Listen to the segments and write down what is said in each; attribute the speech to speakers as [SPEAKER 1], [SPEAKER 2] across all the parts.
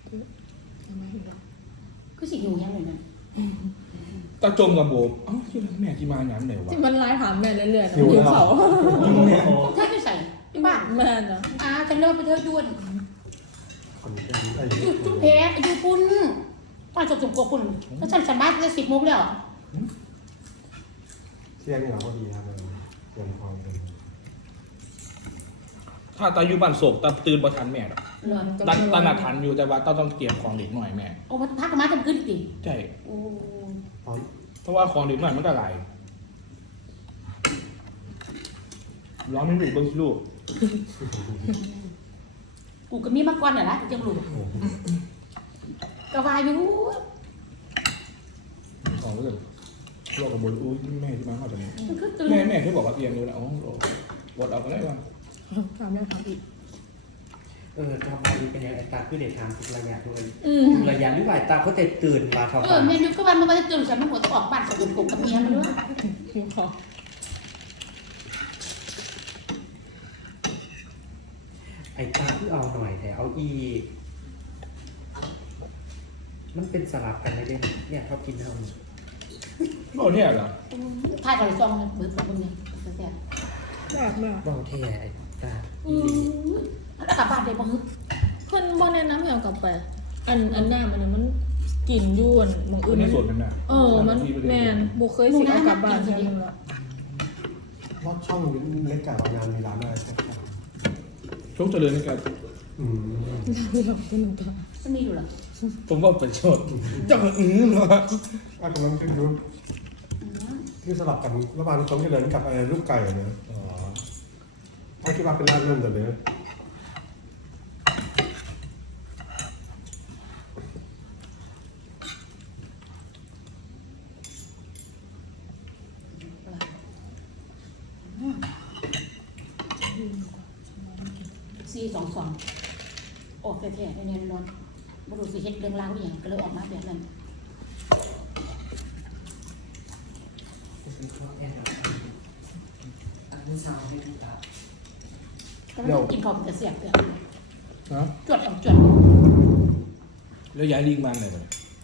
[SPEAKER 1] คือสิอยู่ยังไงนั่น
[SPEAKER 2] ตาจมกับโบเอ้าที่แม่ที่มาหยามไหนวะ
[SPEAKER 3] ที่มันไล่ถามแม่เรื่อยๆหิวเขา
[SPEAKER 1] เธอจะใส่ที่บ้าน
[SPEAKER 3] แม่นะ
[SPEAKER 1] ฉันเลิกไปเธอด้วนอยู่จุ๊บแพ้อยู่ปุ่นป้าจบกว่าคุณแล้วฉันสามารถจะ10 โมงแล้ว
[SPEAKER 4] เที่ยงเหรอพอดีครับเตรียมความเป็น
[SPEAKER 2] ถ้าตาอยู่บ้านโศกตาตื่นบ่ทันแม่หรอกตาหนักทันอยู่แต่ว่าต้องเตรียมของเด็กหน่อยแม่
[SPEAKER 1] โอ้พักมาทำขึ้นดิ
[SPEAKER 2] ใช่
[SPEAKER 1] โอ้
[SPEAKER 2] เพราะว่าของเด็กหน่อยมันก็หลายร้องไม่ถูกเบิ้งลูก
[SPEAKER 1] กูก็มีมาก่อนน่ะนะจังหลุดกระวายอยู่
[SPEAKER 2] ของก็เลยรอกับบนอุ้ยแม่ที่มาเข้าตอนนี้แม่ที่บอกว่าเตรียมดูแล้วอ๋อบดเอาก็ได้ว่า
[SPEAKER 3] ถามแล้วถามอีก
[SPEAKER 5] ทำอะไรเป็นยังไงตาคือเด็กทำทุกระยะด้วยระยะนี่ไหวตาเขาจะตื่นมาทำ
[SPEAKER 1] เมนูก็วันมันจะตื่นฉันมันหัวต้องออกบ้านกับผมกับเมียมันด้วย
[SPEAKER 3] หิวเขา
[SPEAKER 5] ไอ้ตาที่เอาหน่อยแต่เอาอีมันเป็นสลับกันเลยเด่นเนี่ยเขากินเท่านี้
[SPEAKER 2] โอ้เนี่ยเหรอ
[SPEAKER 1] ทายกับซองเบิร์ดคนเนี่ยแต่
[SPEAKER 3] แบบแบบ
[SPEAKER 5] บอกแท้ตา
[SPEAKER 1] แล้วกลับบ้านได้บ้าง
[SPEAKER 3] เพื่อนบ่แนะนำให้เอากลับไปอันหน้ามันกลิ่นยุ่นมองอื่น
[SPEAKER 2] ในส่วนนั้นน่ะ
[SPEAKER 3] มันแมนบุเคยสิเอากลับบ้านใช่ไหมล่ะ
[SPEAKER 4] รอบช่องเล็กไก่งานมีร้านอะไรใช่ไหม
[SPEAKER 2] ช่วงเจริญในการ
[SPEAKER 1] มันมีอยู่หรอ
[SPEAKER 2] ผมว่าเป็นโชดจังเหรอ
[SPEAKER 4] กำลังคิดดูที่สลับกันระหว่างช่องเจริญกับอะไรลูกไก่เนี่ยเขาคิดว่าเป็นร้านนั่นแต่เลย
[SPEAKER 1] 422ออกแท้ๆในนอนบุรุษสิเฮ็ดเรื่องราวอย่างก็เลยออกมาแบบนั้นก็เลยกินของจะเสียบเลยจวดเอาจวด
[SPEAKER 2] แล้วย้ายลิงมาไหนไป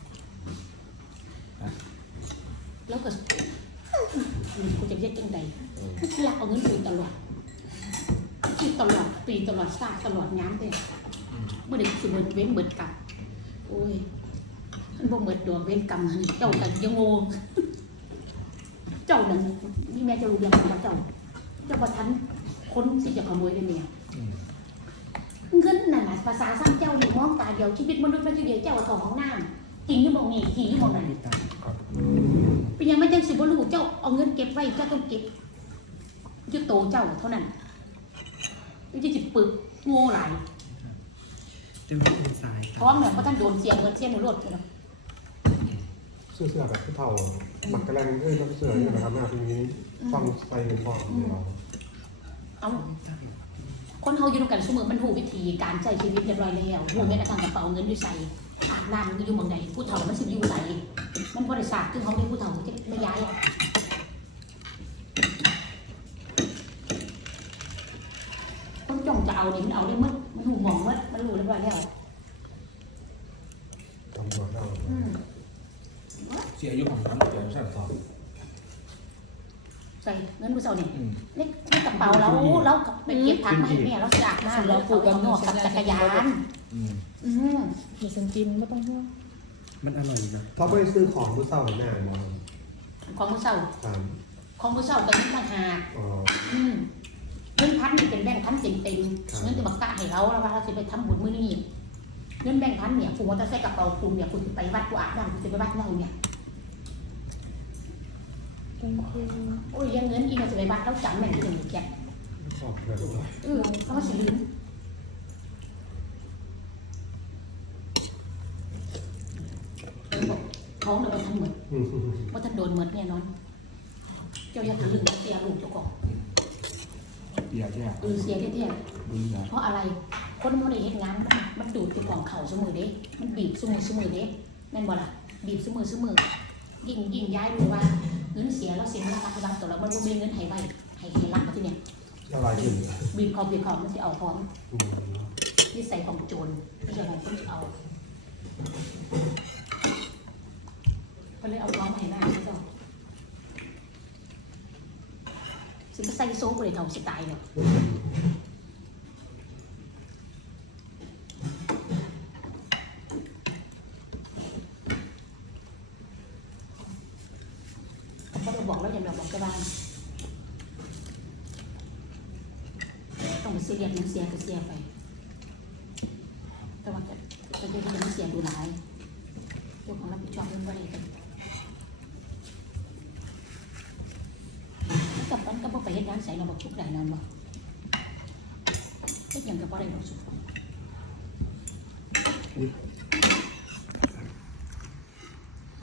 [SPEAKER 1] แล้วก็กูจะเฮ็ดยังไงหลักเอาเงินคืนตลอดคิดตลอดปีตลอดซาตลอดย้ำเลยเมื่อเด็กสิเบิดเว้นเบิดกลับโอ้ยมันบ่เบิดดวงเว้นกรรมเจ้ากันยังโง่เจ้านั่นนี่แม่จะรู้ยังไงว่าเจ้าประทันคนสิจะขโมยได้เนี่ยเงินนั่นแหละภาษาสร้างเจ้าอยู่มองตาเดียวชีวิตมนุษย์มันจะเดียวเจ้าของห้องน้ำจริงที่มองนี่ขี่ที่มองนั่นเป็นยังไม่จังสิบ่รู้เจ้าเอาเงินเก็บไว้เจ้าต้องเก็บยุโตเจ้าเท่านั้นไม่ใช่จิตปึกโง่หลาย
[SPEAKER 5] จะมีเป็นสาย
[SPEAKER 1] เพราะว่าเหมือนพระท่านโดนเสียเงินเสียในรถเลย
[SPEAKER 4] เสื้อแบบที่เท่าหมักกระแลงต้องเสื้อเนี่ยนะครับหน้าทีนี้ฟังไปเป็นพ่อเรา
[SPEAKER 1] เอาคนเขาอยู่ด้วยกันเสมอมันหูวิธีการใช้ชีวิตเรียบร้อยแล้วหูเงินทางกระเป๋าเงินอยู่ใส่อาบน้ำมันอยู่เมืองใดผู้เฒ่ามันสิอยู่ใส่มันบริษัทคือเขาที่ผู้เฒ่าจะไม่ย้ายต้องจ้องจะเอาเนี่ยมันเอาได้มั้ยมันหูมองมั้ยมันรู้เรียบร้อยแล้ว
[SPEAKER 4] ทำตัวเรา
[SPEAKER 2] เสียอายุของน้ำเสียอายุสั้นสอง
[SPEAKER 1] ใส่เงินผู้เฒ่าเนี่ยเล็กในกระเป๋าเราไปเก็บผักมาให้แม่เราสะอาดมากแล้วปลูกกับนอกกับจักรยาน
[SPEAKER 3] เดี๋ยวฉันกินไม่ต้องห่วง
[SPEAKER 5] มันอร่อยนะ
[SPEAKER 4] เพราะไม่ซื้อของผู้เฒ่าแน่นอน
[SPEAKER 1] ของผู้เฒ่าของผู้เฒ่าตอนนี้ต่างหากเงินพันนี่เป็นแบงค์พันเต็มเงินจะบักกะให้เราแล้วว่าเราจะไปทำบุญมื้อนี้เงินแบงค์พันเนี่ยกูว่าจะใส่กระเป๋าคุณเนี่ยกูจะไปวัดกูอาบน้ำกูจะไปวัดเราเนี่ยโอ้ยยังเงินอีกมันจะไปวัดเราจำแม่งที่หนึ่งแก
[SPEAKER 4] ขอบเลย
[SPEAKER 1] เขามาสิลืมท้องเราไปทำเหมือนว่าถ้าโดนเหมือนเนี่ยนอนเจ้าอย่าทะลึ่งเสียลูกเจ้าก่อน
[SPEAKER 2] เสียแท้
[SPEAKER 1] เสียแท้เพราะอะไรคนมันได้เห็นงานมันดูดติดของเข่าเสมอเด้มันบีบเสมอเด้แม่นบ่ล่ะบีบเสมอยิ่งย้ายรู้ว่าเงินเสียแล้วเสียแล้วรักรักตัวเรามันมีเงินให้ไว้ให้รักมาที่เนี่ย
[SPEAKER 4] อะไรอยู่
[SPEAKER 1] บีบคอมันจะเอาพร้อมที่ใส่ของโจรที่ใส่ของคนเอาก็เลยเอาล้อมาให้หน้าที่ต่อสิไปใส่โซ่ไปเลยเท่าสิตายหรอกก็เราบอกแล้วอย่าบอกกับบ้านต้องไปเสียเรียกมันเสียก็เสียไปแต่ว่าจะให้มันเสียดูหลายตัวของรับผิดชอบเรื่องอะไรกันกับมันก็พอไปเห็นงานใส่เราบอกชุกไหนนั่นบอกเฮ็ดยังกับอะไรบอกชุก